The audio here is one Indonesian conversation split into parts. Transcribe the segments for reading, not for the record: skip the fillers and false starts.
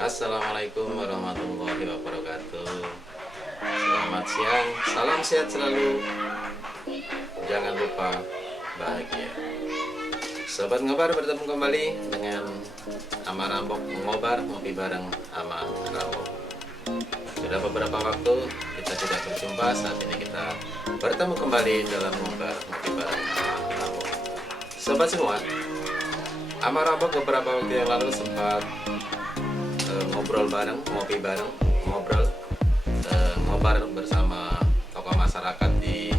Assalamualaikum warahmatullahi wabarakatuh. Selamat siang, salam sehat selalu. Jangan lupa bahagia. Sobat Ngobar, bertemu kembali dengan Ama Rambok Ngobar, ngopi bareng Ama Rambok. Sudah beberapa waktu kita tidak berjumpa, saat ini kita bertemu kembali dalam Ngobar, ngopi bareng Ama Rambok. Sobat semua, Ama Rambok beberapa waktu yang lalu sempat ngobrol bareng, ngopi bareng, ngobar bersama tokoh masyarakat di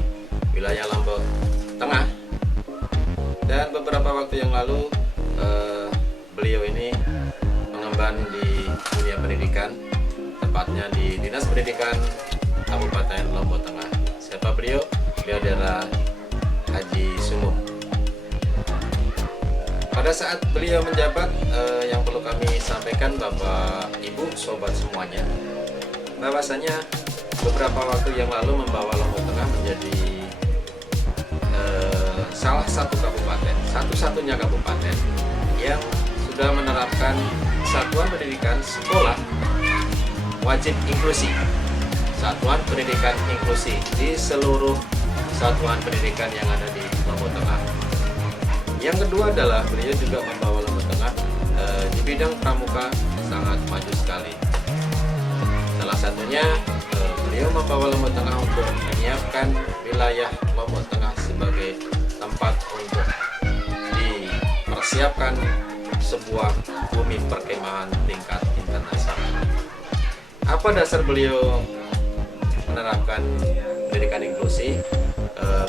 wilayah Lombok Tengah. Dan beberapa waktu yang lalu beliau ini mengemban di dunia pendidikan, tepatnya di Dinas Pendidikan Kabupaten Lombok Tengah. Siapa beliau? Beliau adalah Haji Sumuh. Pada saat beliau menjabat, yang perlu kami sampaikan Bapak Ibu Sobat semuanya, bahwasanya beberapa waktu yang lalu membawa Lombok Tengah menjadi salah satu kabupaten, satu-satunya kabupaten yang sudah menerapkan satuan pendidikan sekolah wajib inklusi, satuan pendidikan inklusi di seluruh satuan pendidikan yang ada di Lombok Tengah. Yang kedua adalah beliau juga membawa Lombok Tengah di bidang pramuka sangat maju sekali. Salah satunya beliau membawa Lombok Tengah untuk menyiapkan wilayah Lombok Tengah sebagai tempat untuk dipersiapkan sebuah bumi perkemahan tingkat internasional. Apa dasar beliau menerapkan pendidikan inklusi?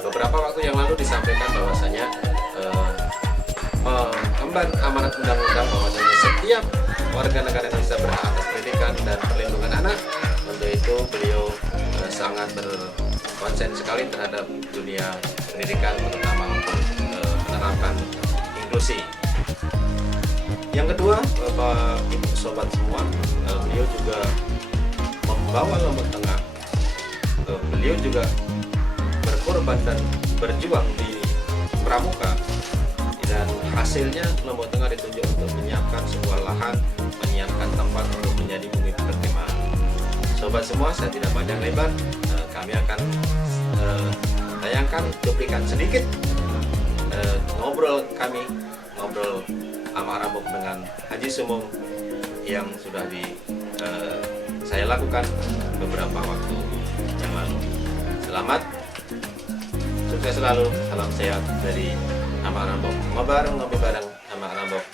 Beberapa waktu yang lalu disampaikan bahwasanya mengemban amanat undang-undang bahwasanya setiap warga negara Indonesia berhak atas pendidikan dan perlindungan anak. Untuk itu beliau sangat berkonsen sekali terhadap dunia pendidikan, terutama untuk menerapkan inklusi. Yang kedua, Bapak Ibu Sobat semua, beliau juga membawa Lombok Tengah. Beliau juga berkorban dan berjuang di pramuka, dan hasilnya Lombok Tengah ditunjuk untuk menyiapkan sebuah lahan, menyiapkan tempat untuk menjadi bumi perkemahan. Sobat semua, saya tidak panjang lebar, kami akan tayangkan cuplikan sedikit ngobrol Ama Rambok dengan Haji Sumuh yang sudah saya lakukan beberapa waktu yang lalu. Selamat, sukses selalu, salam sehat dari Ama Rambok, ngobar ngopi bareng Ama Rambok.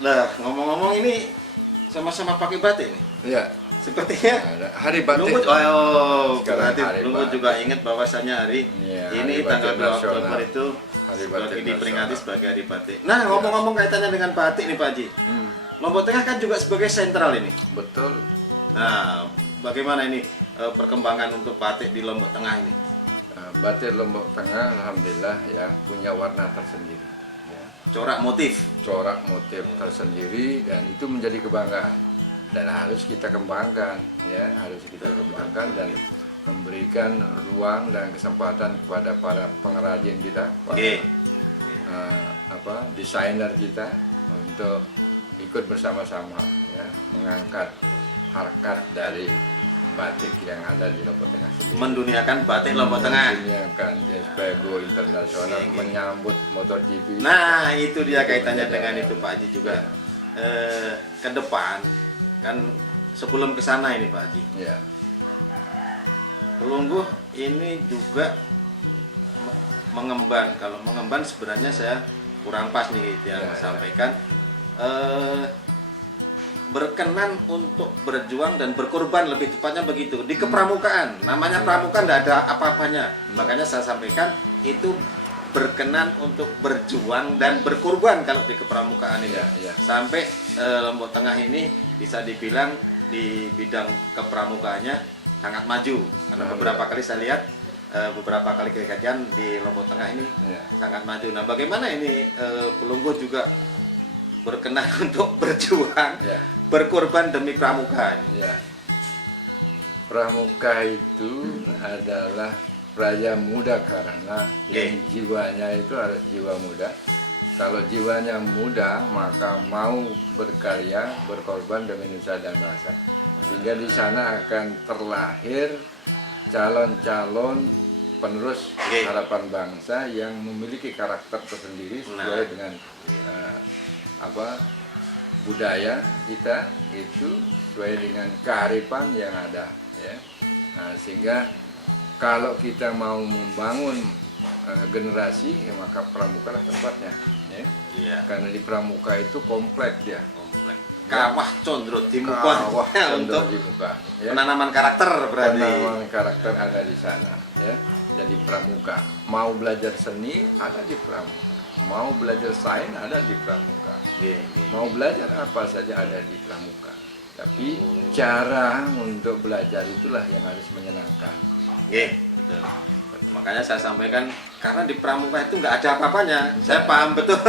Lah, ngomong-ngomong ini sama-sama pakai batik nih. Iya. Sepertinya Hari Batik. Lumbut, berarti Lumbut juga ingat bahwasannya hari ini tanggal 2 Oktober itu diperingati sebagai Hari Batik. Nah, ngomong-ngomong kaitannya dengan batik nih Pak Haji. Lombok Tengah kan juga sebagai sentral ini. Betul. Nah, bagaimana ini perkembangan untuk batik di Lombok Tengah ini? Batik Lombok Tengah alhamdulillah ya punya warna tersendiri. Ya. Corak motif tersendiri, dan itu menjadi kebanggaan dan harus kita kembangkan ya, dan memberikan ruang dan kesempatan kepada para pengrajin kita, desainer kita untuk ikut bersama-sama ya, mengangkat harkat dari batik yang ada di Lombok Tengah sendiri. Menduniakan batik Lombok Tengah. Menduniakan supaya go internasional, menyambut MotoGP. Nah, itu dia kaitannya dengan itu Pak Haji juga. Ke depan kan sebelum ke sana ini Pak Haji. Ya. Pelungguh ini juga mengemban. Kalau mengemban sebenarnya saya kurang pas nih yang sampaikan. Berkenan untuk berjuang dan berkorban, lebih tepatnya begitu di kepramukaan. Namanya pramuka tidak ada apa-apanya. Makanya saya sampaikan itu berkenan untuk berjuang dan berkorban kalau di kepramukaan ini. Sampai Lombok Tengah ini bisa dibilang di bidang kepramukaannya sangat maju. Karena beberapa kali saya lihat beberapa kali kajian di Lombok Tengah ini sangat maju. Nah, bagaimana ini Pelungguh juga berkenan untuk berjuang, berkorban demi pramuka. Pramuka itu adalah Praja muda karena yang jiwanya itu harus jiwa muda. Kalau jiwanya muda, maka mau berkarya, berkorban demi nusa dan bangsa. Sehingga di sana akan terlahir calon-calon penerus harapan bangsa yang memiliki karakter tersendiri sesuai dengan budaya kita itu sesuai dengan kearifan yang ada, ya. Sehingga kalau kita mau membangun generasi, ya maka Pramuka lah tempatnya, ya. Iya. Karena di Pramuka itu kompleks dia. Komplek. Kawah Condro di Muka untuk di muka, ya. penanaman karakter berarti. Penanaman karakter ada di sana, ya. Jadi Pramuka. Mau belajar seni ada di Pramuka. Mau belajar sains ada di Pramuka. Mau belajar apa saja ada di Pramuka. Tapi cara untuk belajar itulah yang harus menyenangkan. Betul. Makanya saya sampaikan karena di Pramuka itu nggak ada apa-apanya. Saya paham betul.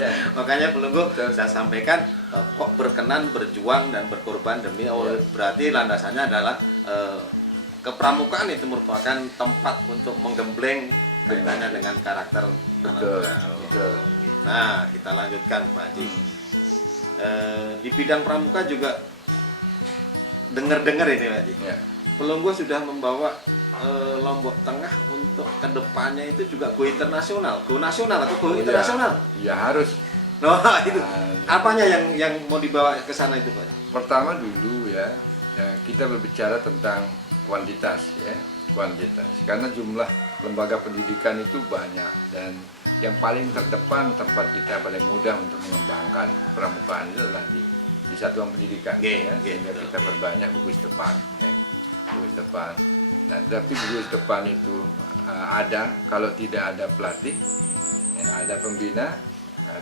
Ya. Makanya Pelunggu saya sampaikan kok berkenan berjuang dan berkorban demi Allah. Berarti landasannya adalah kepramukaan itu merupakan tempat untuk menggembleng kaitannya dengan karakter. Betul. Nah, kita lanjutkan Pak Haji. Di bidang pramuka juga dengar-dengar ini Pak Haji. Ya. Pelunggu sudah membawa Lombok Tengah untuk kedepannya itu juga go internasional, go nasional atau go internasional. Ya harus. No, itu apanya yang mau dibawa ke sana itu Pak? Pertama dulu ya kita berbicara tentang kuantitas, ya, kuantitas. Karena jumlah lembaga pendidikan itu banyak dan yang paling terdepan tempat kita paling mudah untuk mengembangkan pramukaan itu adalah di satuan pendidikan, ya, sehingga kita perbanyak gugus depan, ya, gugus depan. Nah, tapi gugus depan itu ada kalau tidak ada pelatih, ya, ada pembina,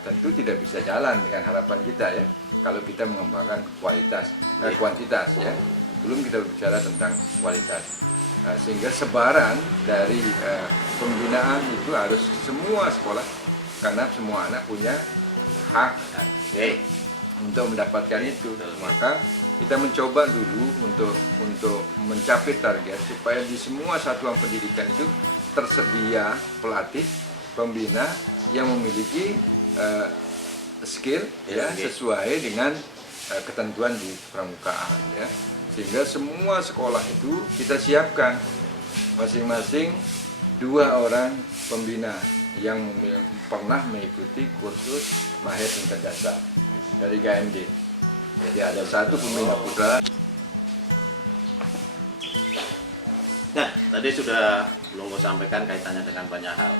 tentu tidak bisa jalan dengan harapan kita, ya. Kalau kita mengembangkan kuantitas, ya, belum kita berbicara tentang kualitas. Sehingga sebaran dari pembinaan itu harus semua sekolah, karena semua anak punya hak untuk mendapatkan itu. Maka kita mencoba dulu untuk mencapai target supaya di semua satuan pendidikan itu tersedia pelatih, pembina yang memiliki skill, ya, sesuai dengan ketentuan di pramukaan, ya. Sehingga semua sekolah itu kita siapkan masing-masing 2 orang pembina yang pernah mengikuti kursus mahir tingkat dasar dari KMD. Jadi ada 1 pembina putra. Nah, tadi sudah Pelunggu sampaikan kaitannya dengan banyak hal.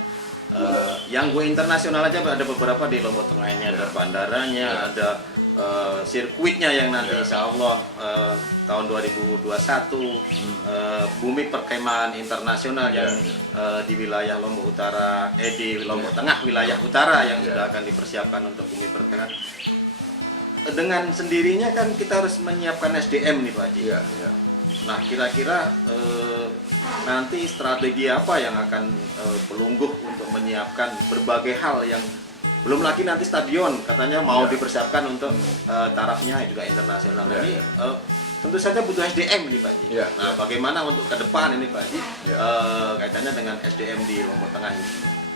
Yang gue internasional aja ada beberapa di Lombok Tengah ini, ada bandaranya, ada sirkuitnya yang nanti insya Allah tahun 2021 bumi perkemahan internasional yang di wilayah Lombok Utara, di Lombok Tengah wilayah utara yang sudah akan dipersiapkan untuk bumi perkemahan. Dengan sendirinya kan kita harus menyiapkan SDM nih Pak Haji. Nah, kira-kira nanti strategi apa yang akan Pelunggu untuk menyiapkan berbagai hal yang belum lagi nanti stadion katanya mau dipersiapkan untuk tarafnya juga internasional. Nah, ini tentu saja butuh SDM nih Pak Haji. Nah, bagaimana untuk ke depan ini Pak Haji kaitannya dengan SDM di Lombok Tengah ini?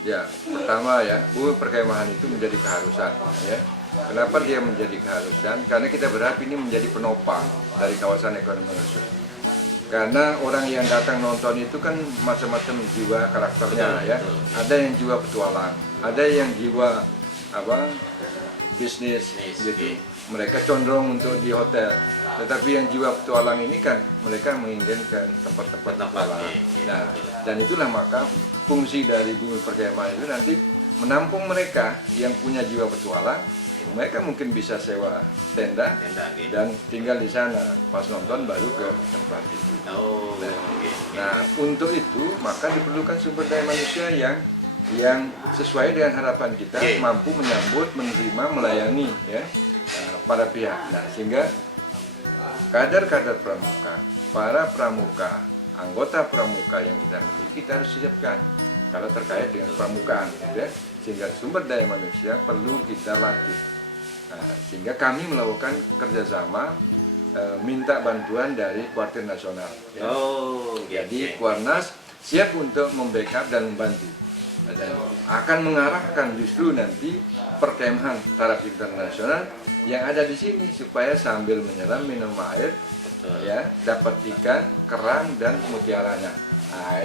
Ya, pertama ya, bumi perkemahan itu menjadi keharusan, ya. Kenapa dia menjadi keharusan? Karena kita berharap ini menjadi penopang dari kawasan ekonomi nasional. Karena orang yang datang nonton itu kan macam-macam jiwa karakternya, ya. Ada yang jiwa petualang, ada yang jiwa bisnis gitu. Mereka condong untuk di hotel. Tetapi yang jiwa petualang ini kan mereka menginginkan tempat-tempat petualang. Nah, dan itulah maka fungsi dari bumi perkemahan itu nanti menampung mereka yang punya jiwa petualang. Mereka mungkin bisa sewa tenda dan tinggal di sana. Pas nonton baru ke tempat itu. Nah, untuk itu maka diperlukan sumber daya manusia yang sesuai dengan harapan kita, mampu menyambut, menerima, melayani, ya, para pihak. Nah, sehingga kader-kader pramuka, para pramuka, anggota pramuka yang kita miliki kita harus siapkan kalau terkait dengan pramukaan, ya. Sehingga sumber daya manusia perlu kita latih. Nah, sehingga kami melakukan kerjasama minta bantuan dari Kuartir Nasional, ya. Jadi Kuarnas siap untuk membackup dan membantu, dan akan mengarahkan justru nanti perkemahan taraf internasional yang ada di sini supaya sambil menyelam minum air, ya, dapat ikan, kerang dan mutiaranya. Nah,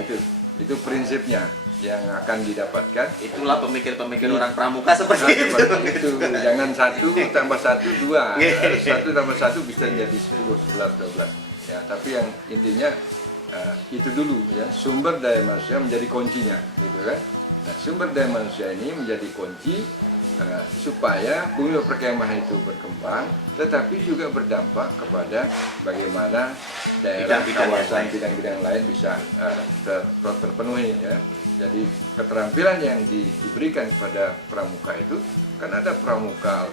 itu prinsipnya yang akan didapatkan. Itulah pemikir-pemikir orang pramuka seperti itu. Jangan 1 tambah 1 2, 1 tambah 1 bisa jadi 10, 11, 12. Ya, tapi yang intinya itu dulu, ya, sumber daya manusia menjadi kuncinya, gitu kan. Nah, sumber daya manusia ini menjadi kunci supaya bumi perkemahan itu berkembang, tetapi juga berdampak kepada bagaimana daerah, kawasan, bidang-bidang lain bisa terpenuhi, ya. Jadi keterampilan yang diberikan kepada pramuka itu kan ada pramuka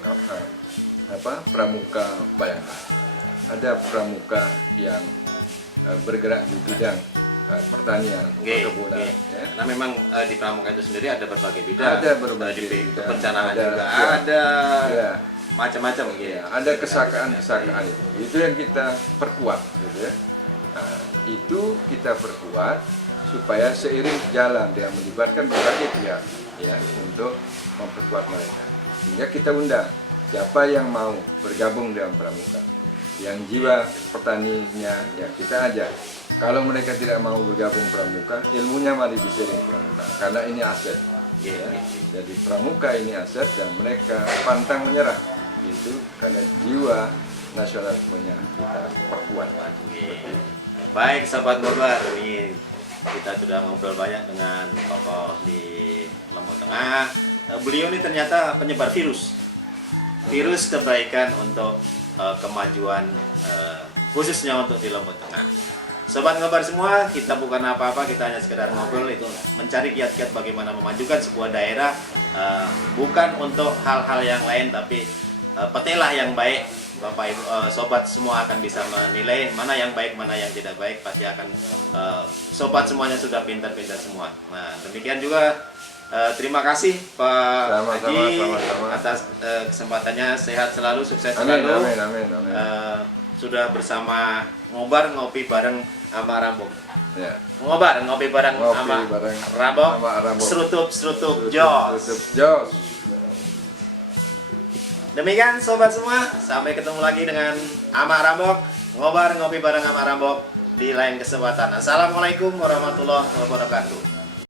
pramuka bayangan, ada pramuka yang bergerak di bidang pertanian, perkebunan. Ya. Nah, memang di pramuka itu sendiri ada berbagai bidang. Ada berbagai di bidang. kebencanaan Ada, juga ya. ada Ya. macam-macam. Ya, ada kesakaan-kesakaan itu yang kita perkuat, gitu ya. Nah, itu kita perkuat supaya seiring jalan dengan melibatkan berbagai pihak, ya, untuk memperkuat mereka. Sehingga kita undang siapa yang mau bergabung dengan pramuka, yang jiwa petaninya, ya kita ajak. Kalau mereka tidak mau bergabung pramuka, ilmunya mari di-sharing pramuka, karena ini aset. Ya. Jadi pramuka ini aset dan mereka pantang menyerah. Itu karena jiwa nasionalismenya kita perkuat. Baik, sahabat ngobar, ini kita sudah ngobrol banyak dengan tokoh di Lombok Tengah. Beliau ini ternyata penyebar virus kebaikan untuk kemajuan khususnya untuk di Lombok Tengah. Sobat ngobar semua, kita bukan apa-apa, kita hanya sekedar ngobrol, itu mencari kiat-kiat bagaimana memajukan sebuah daerah, bukan untuk hal-hal yang lain, tapi petilah yang baik. Bapak Ibu, sobat semua akan bisa menilai mana yang baik, mana yang tidak baik. Pasti akan sobat semuanya sudah pintar-pintar semua. Nah, demikian juga terima kasih Pak Haji atas kesempatannya. Sehat selalu, sukses selalu. Amin. Sudah bersama ngobar ngopi bareng sama Rambok. Ya. Ngobar ngopi bareng sama Rambok. Serutup jos. Demikian sobat semua, sampai ketemu lagi dengan Ama Rambok, ngobar ngopi bareng Ama Rambok di lain kesempatan. Assalamualaikum warahmatullahi wabarakatuh.